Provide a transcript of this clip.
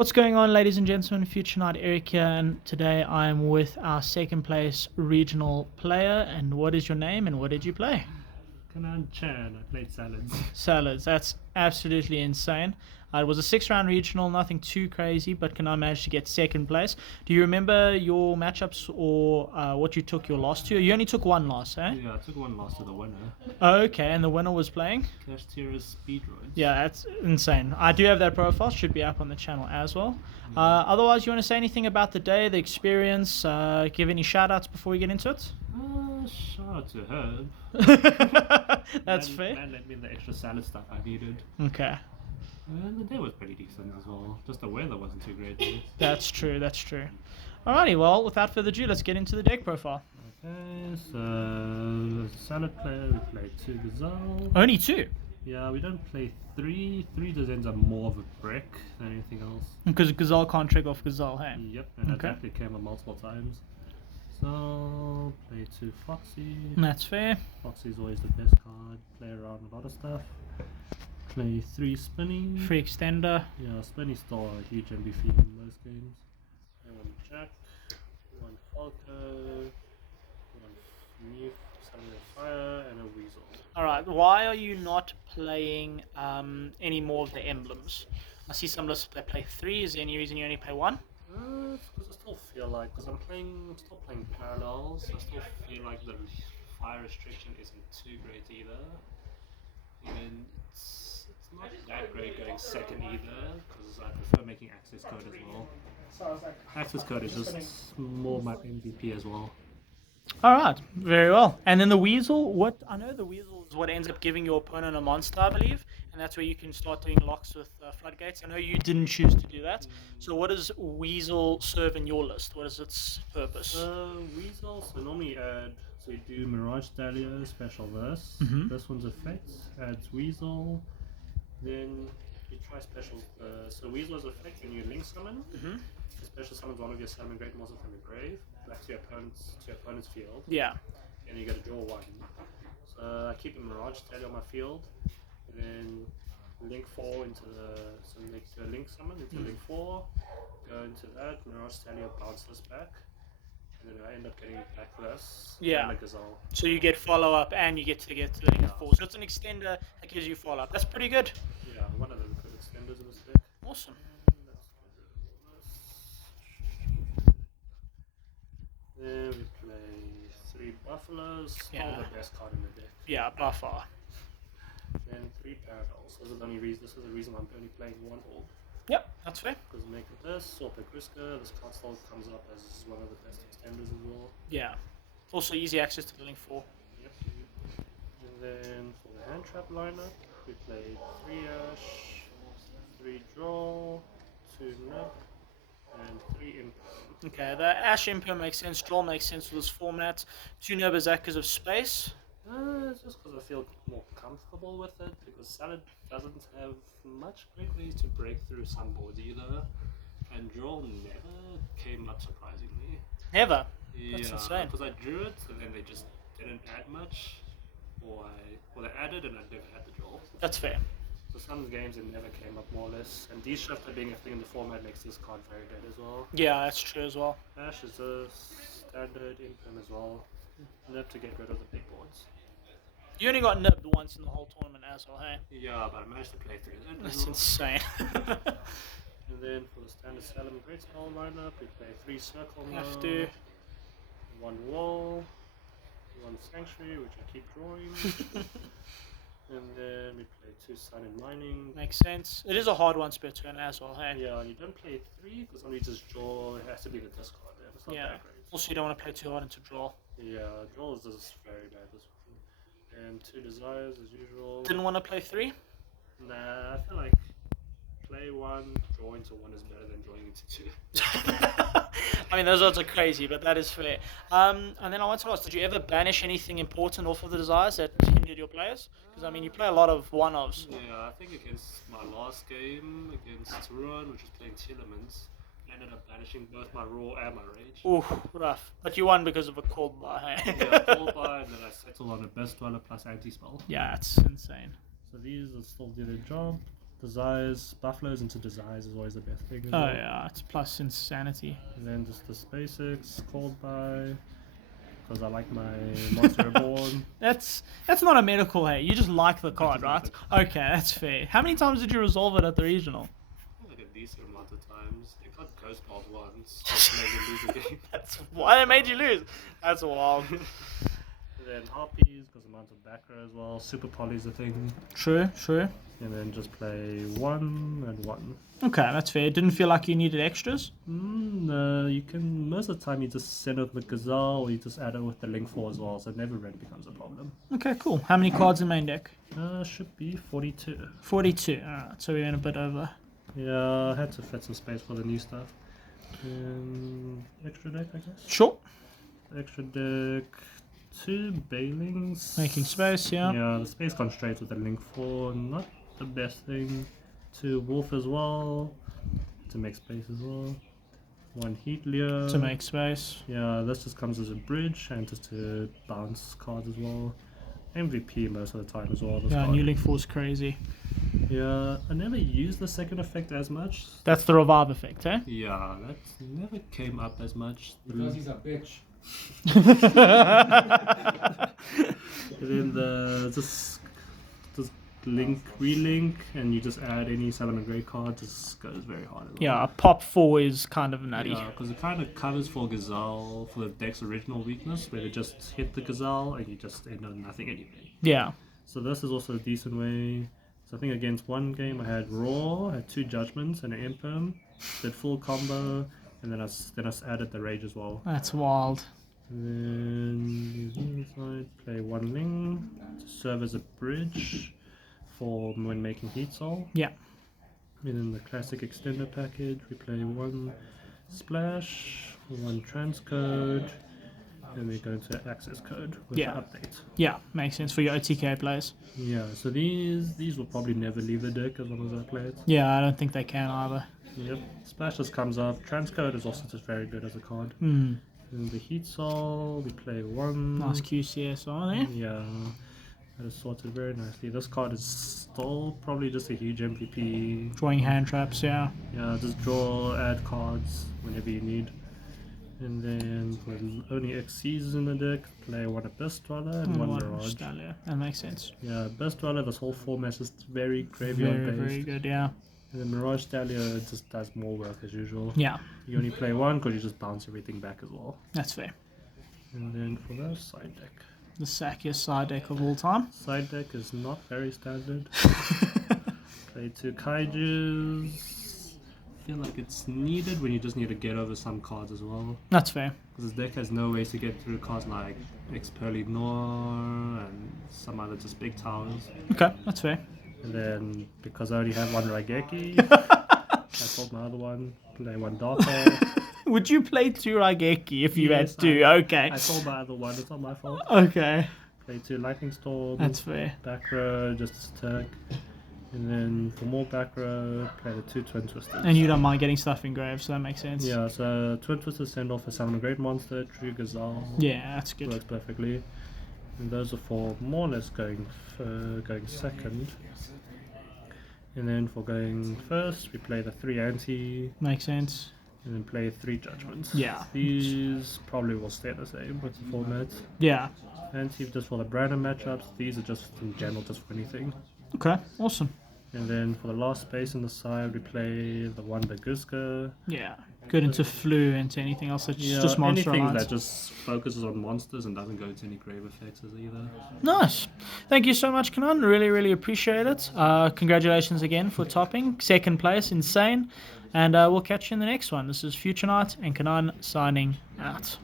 What's going on, ladies and gentlemen? Future Knight Eric here, and today I'm with our second place regional player. And what is your name and what did you play? Kanan Chan, I played Salads. Salads. That's absolutely insane. It was a 6-round regional, nothing too crazy, but Kanan managed to get second place. Do you remember your matchups or what you took your loss to? You only took one loss, eh? Yeah, I took one loss to the winner. Okay, and the winner was playing? Cash Tira's Speedroids. Yeah, that's insane. I do have that profile, should be up on the channel as well. Otherwise, you want to say anything about the day, the experience, give any shout outs before we get into it? Shout out to Herb. That's fair. Man lent me the extra salad stuff I needed. Okay. And the day was pretty decent as well. Just the weather wasn't too great though. That's true, that's true. Alrighty, well, without further ado, let's get into the deck profile. Okay, so salad player, we play 2 Gazelle. Only 2? Yeah, we don't play 3. 3 just ends up more of a brick than anything else. Because Gazelle can't trick off Gazelle, hey? Yep, and Okay. that actually came up multiple times. So, play 2 Foxy. That's fair. Foxy's always the best card. Play around a lot of stuff. Play 3 Spinny. Free extender. Yeah, Spinny's still a huge MVP in most games. And 1 Jack, 1 Falco, 1 New Salamangreat Fire, and a Weasel. Alright, why are you not playing any more of the emblems? I see some lists that play 3. Is there any reason you only play 1? It's because I still feel like, because I'm still playing Parallels, I still feel like the fire restriction isn't too great either. And it's not that great going second either, because I prefer making access code as well. Access code is just more my MVP as well. Alright, very well. And then the Weasel, I know the Weasel is what ends up giving your opponent a monster, I believe, and that's where you can start doing locks with floodgates. I know you didn't choose to do that. So what does Weasel serve in your list? What is its purpose? Weasel, so normally so you do Mirage Stallion, Special Verse. This one's effect, adds Weasel. Then you try Special, so Weasel is effect when you link summon. Special summons one of your Salamangreat monsters from your grave, back to your opponent's field. Yeah. And you get to draw 1. So I keep a Mirage Stallion on my field, and then link 4 into the link summon into link 4, go into that, Mirage Stallion bounce this back, and then I end up getting back this. Yeah. Like Gazelle. So you get follow up and you get to the link 4. So it's an extender that gives you follow up. That's pretty good. Yeah, one of the good extenders in this deck. Awesome. Then we play 3 Buffaloes, still Yeah. the best card in the deck. Yeah, by far. Then 3 Parallels. This is the reason I'm only playing 1 orb. Yep, that's fair. Because make it this, or pick Risker, this card still comes up as one of the best extenders as well. Yeah. Also easy access to the link 4. Yep. And then for the hand trap lineup, we played 3 Ash, 3 Draw, 2 Nip, and 3 Imp. Okay, the Ash Imper makes sense, Draw makes sense with this format. 2 Nubazak because of space. It's just because I feel more comfortable with it, because Salad doesn't have much great ways to break through some boards either, and Draw never came up surprisingly. Never. Yeah, That's insane. because I drew it and then they just didn't add much, or they added and I never had the Draw. That's fair. So some games it never came up more or less, and D-Shifter being a thing in the format makes this card very dead as well. Yeah, that's true as well. Ash is a standard Imperm as well, enough to get rid of the big boards. You only got nibbed once in the whole tournament as well, hey? Yeah, but I managed to play through that. That's insane. And then for the standard Salamangreat spell lineup, we play 3 Circle now, Have to. 1 Wall, 1 Sanctuary, which I keep drawing. And then we play 2 Sun and Mining. Makes sense. It is a hard one per turn as well, hey? Yeah, and you don't play 3 because only just draw, it has to be the discard there. It's not Yeah. that great. Also, you don't want to play too hard into draw. Yeah, draw is just very bad this one. And 2 Desires as usual. Didn't want to play 3? Nah, I feel like play 1, draw into 1 is better than drawing into 2. I mean, those odds are crazy, but that is fair. And then I want to ask, did you ever banish anything important off of the Desires that hindered your players? Because, I mean, you play a lot of one-offs. Yeah, I think against my last game, against Ruan, which was playing Telements, I ended up banishing both my Raw and my Rage. Ooh, rough. But you won because of a cold bar, hey? Yeah, Fall by, and then I settled on a Best Dweller plus Anti-Spell. Yeah, it's insane. So these will still do their job. Desires, buffaloes into desires is always the best thing. as Oh well. yeah, it's plus insanity. And then just the SpaceX called by, because I like my Monster Reborn. That's not a medical, hey. You just like the card, right? Okay, that's fair. How many times did you resolve it at the regional? Like a decent amount of times. It got Ghost Balled once, which made me lose a game. That's why it made you lose. That's wild. And then Harpies, because amount of back row as well. Super Poly's a thing. True. And then just play 1 and 1. Okay, that's fair. Didn't feel like you needed extras? No, you can, most of the time you just send it with Gazelle or you just add it with the Link 4 as well, so it never really becomes a problem. Okay, cool. How many cards in main deck? Should be 42. 42. Alright, so we went a bit over. Yeah, I had to fit some space for the new stuff. Extra deck, I guess. Sure. Extra deck, 2 Bailings. Making space, yeah. Yeah, the space constraints with the Link 4, not the best thing. 2 Wolf as well, to make space as well. 1 Heat Leo. To make space. Yeah, this just comes as a bridge and just to bounce cards as well. MVP most of the time as well. This Yeah, card. New Link 4's crazy. Yeah, I never used the second effect as much. That's the revive effect, eh? Yeah, that never came up as much. Because he's a bitch. And then the just link, relink, and you just add any Salamangreat card, just goes very hard as well. Yeah, pop 4 is kind of nutty. Yeah, because it kind of covers for Gazelle, for the deck's original weakness, where they just hit the Gazelle and you just end up nothing anyway. Yeah. So this is also a decent way. So I think against one game I had Raw, I had 2 Judgments and an Imperm, did full combo, and then I added the Rage as well. That's wild. And then side, play 1 Ling to serve as a bridge for when making Heat Soul. Yeah. And then the classic extender package, we play 1 Splash, 1 Transcode, and we go into Access Code with Yeah. the update. Yeah, makes sense for your OTK players. Yeah, so these will probably never leave the deck as long as I play it. Yeah, I don't think they can either. Yep, Splash just comes up. Transcode is also just very good as a card. Hmm. And the Heat Soul, we play 1. Nice QCSR there. Yeah, that is sorted very nicely. This card is still probably just a huge MVP. Drawing hand traps, yeah. Yeah, just draw, add cards whenever you need. And then for only XCs in the deck, play 1 Abyss Dweller and 1 Mirage. Stallion. That makes sense. Yeah, Abyss Dweller, this whole format is just very graveyard Very, based. very good, yeah. And then Mirage Stallion just does more work as usual. Yeah, You only play 1 because you just bounce everything back as well. that's fair. And then for the side deck. The sackiest side deck of all time. Side deck is not very standard. Play 2 Kaijus. Feel like it's needed when you just need to get over some cards as well. That's fair. Because this deck has no ways to get through cards like Expurly Noir and some other just big towers. Okay, that's fair. And then because I only have 1 Raigeki, I sold my other one. Play 1 Dark Hole. Would you play 2 Raigeki if you Yes, had to? Okay. I sold my other one. It's not my fault. Okay. Play 2 Lightning Storm. That's fair. Back row, just attack. And then for more back row, play the 2 Twin Twisters. And you don't mind getting stuff engraved, so that makes sense. Yeah, so Twin Twisters send off a Salamangreat monster, True Gazelle. Yeah, that's good. Works perfectly. And those are for more or less going second. And then for going first, we play the 3 Anti, Makes sense. and then play 3 Judgments. Yeah. These probably will stay the same with the format. Yeah. Anti just for the random matchups, these are just in general just for anything. Okay, awesome. And then for the last space on the side, we play the 1 Baguska. Yeah. Good into flu, into anything else that's just monster anything alliance. that just focuses on monsters and doesn't go into any grave effects either. Nice. Thank you so much, Kanan. Really, really appreciate it. Congratulations again for topping. Second place, insane. And we'll catch you in the next one. This is Future Night and Kanan signing out.